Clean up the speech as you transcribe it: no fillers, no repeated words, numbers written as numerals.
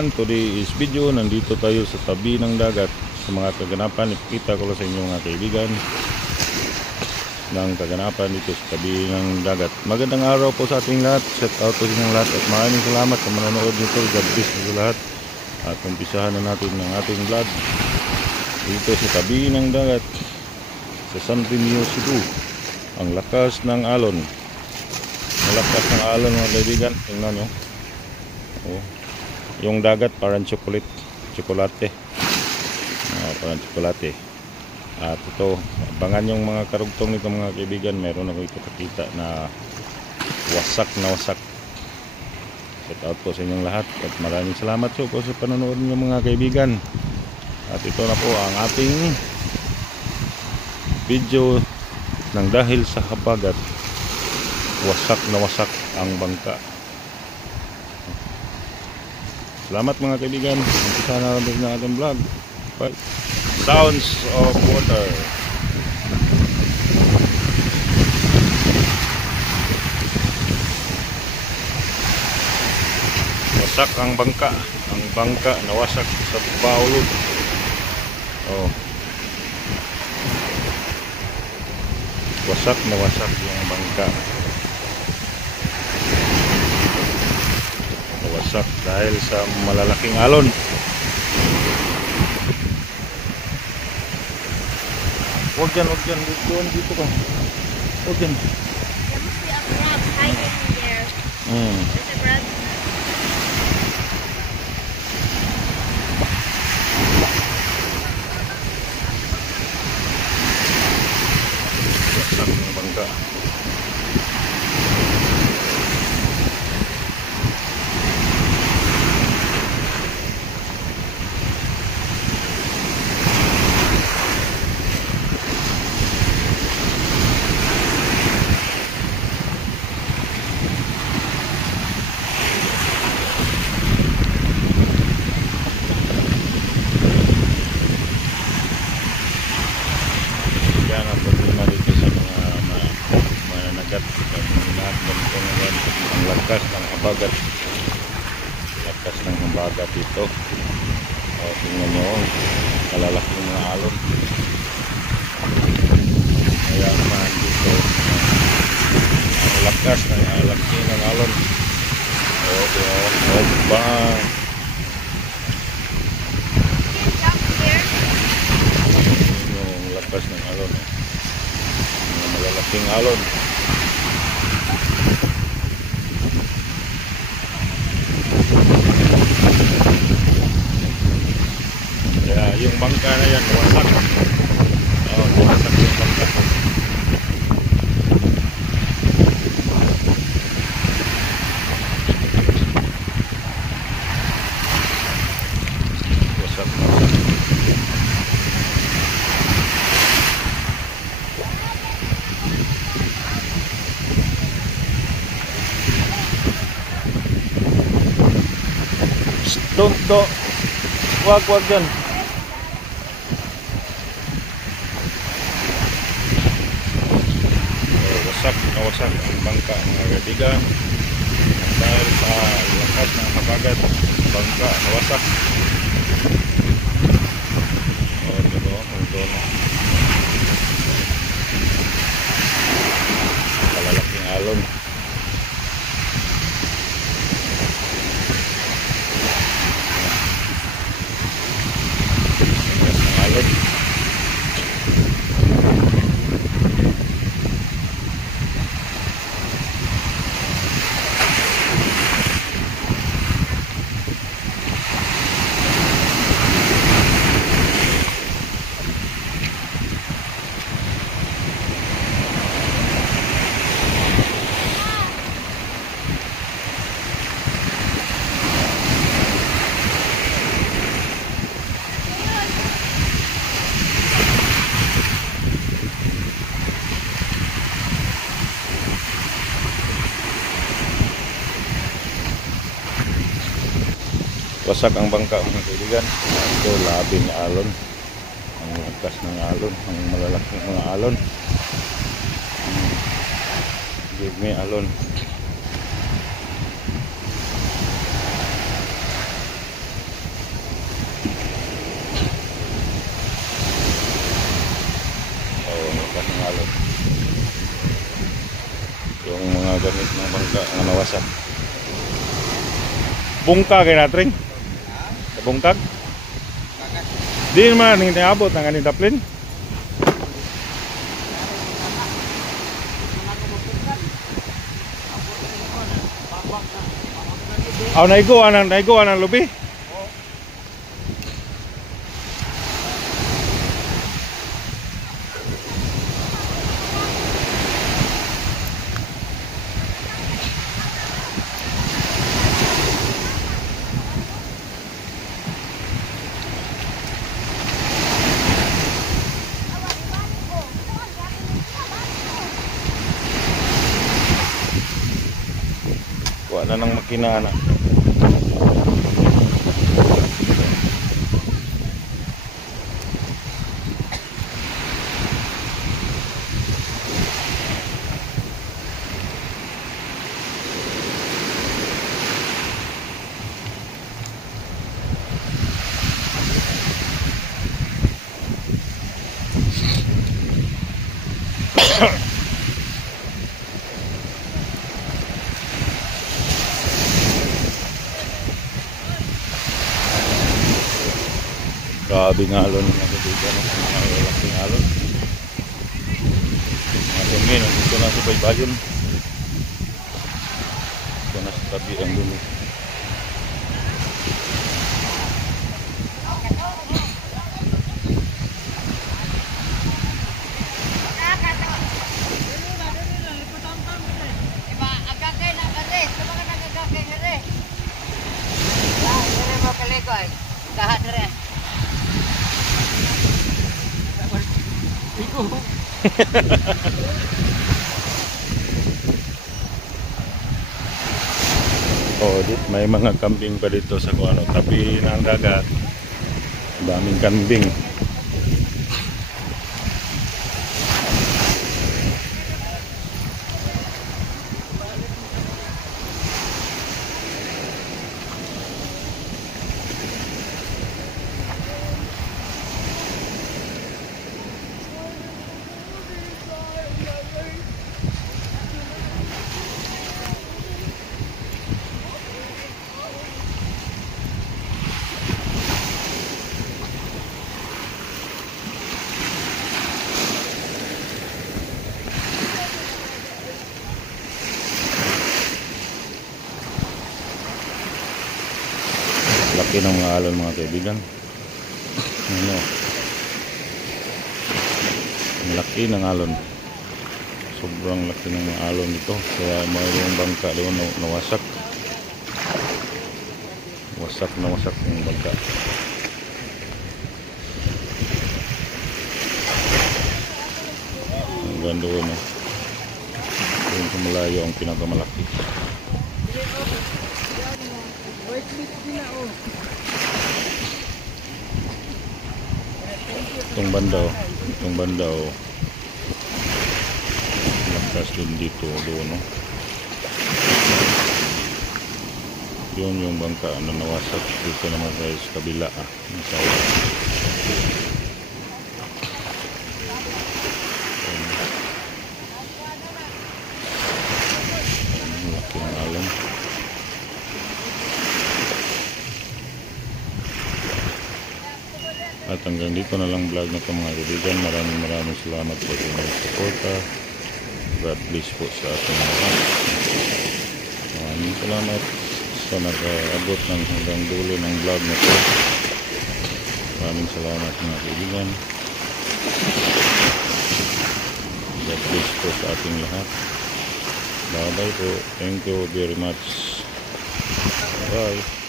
kaibigan, today is video. Nandito tayo sa tabi ng dagat. Sa mga kaganapan, ipakita ko lang sa inyo mga kaibigan ng kaganapan dito sa tabi ng dagat. Magandang araw po sa ating lahat. Shout out po sa inyong lahat at maraming salamat sa manonood nito. God bless po sa lahat. At umpisahan na natin ang ating vlog dito sa tabi ng dagat sa San Remio, Cebu. Ang lakas ng alon. Ang lakas ng alon mga kaibigan. Tingnan nyo. Oh, yung dagat parang tsokolate. Parang tsokolate. At ito, abangan yung mga karugtong nito mga kaibigan. Meron ako ipakita na wasak. Shout out po sa inyong lahat at maraming salamat po sa panonood niyo mga kaibigan. At ito na po ang ating video ng dahil sa habagat, wasak ang bangka. Salamat mga kaibigan. Umpisa na rin ng ating vlog. Bye. Sounds of water. Wasak ang bangka. Ang bangka nawasak sa baulod. Oh. Wasak yung bangka. Wasak dahil sa malalaking alon. Huwag dyan, dito ka. Huwag dyan. There must be a crab hiding in there. There's a crab. Wasak ang bangka. Yan ang problema dito sa mga mananagat. Ang lakas ng habagat. Lakas ng habagat dito. O, tingnan nyo, kalalaking mga alon. Kaya naman dito, ang lakas ng alon. O, bang! Yung lakas ng alon. Mga malalaking alon. Kaya yung bangka na yan, wasak. Wasak yung bangka. Wasak. Don't. Wag dyan. Wasak ang bangka mga kaibigan dahil sa lakas ng habagat. Bangka nawasak. Kalalaking alon. Alon. Wasak ang bangka mga kaibigan. Ito labing alon. Ang lakas ng alon, ang malalaking mga alon. Give me alon. alon. Yung mga gamit ng bangka nga nawasak. Bungka kay natring. Bungkag. Di naman ning abot ng kaning taplin. Aw naiguan ang lubi. Wala nang makina na. Grabe ng alon ng mga kaibigan, mga laking alon. Mga dumi, nandito na sa baybayon. Ito na sa tabi ang dumi. Oh, may mga kambing pa dito sa ano, tabi ng dagat. Daming kambing. Laki ng mga alon mga kaibigan. Ano? Laki ng alon. Sobrang laki ng mga alon dito. Kaya mayroong bangka doon nawasak. Wasak yung bangka. Hanggang doon eh. Doon sa malayo ang pinakamalaki. Itong banda oh. Lakas din dito doon no. Yun yung bangka na nawasak dito naman sa kabila laki ng alon. At hanggang dito na lang vlog na ito mga kaibigan. Maraming salamat po sa inyong suporta. God bless po sa ating lahat. Maraming salamat sa nag-abot ng hanggang dulo ng vlog na ito. Maraming salamat mga kaibigan. God bless po sa ating lahat. Bye bye po. Thank you very much. Bye.